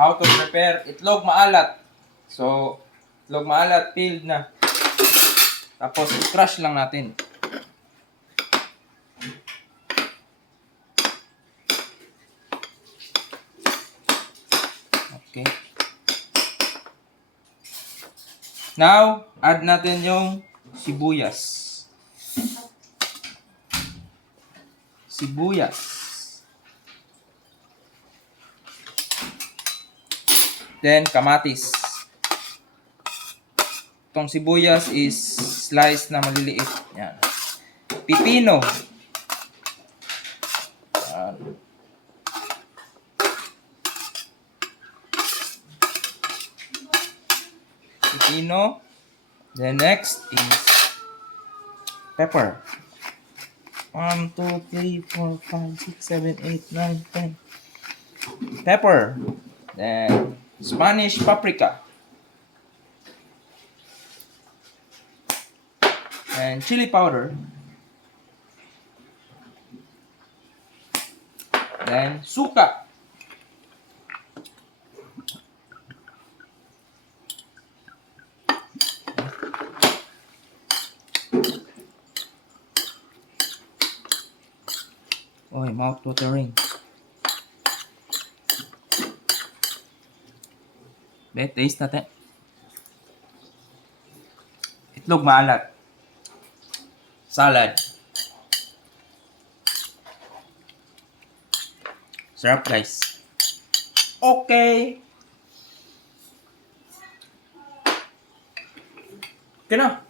how to prepare itlog maalat. So, itlog maalat, peeled na. Tapos, i-crush lang natin. Okay. Now, add natin yung sibuyas. Then, kamatis. Itong sibuyas is sliced na maliliit. Yan. Pipino. Yan. Pipino. Then next is pepper. 1, 2, 3, 4, 5, 6, 7, 8, 9, 10. Pepper. Then Spanish paprika. And chili powder. Then suka. Oy, mouth watering. Taste natin. Itlog maalat. Salad. Sarap, guys. Okay. Okay na.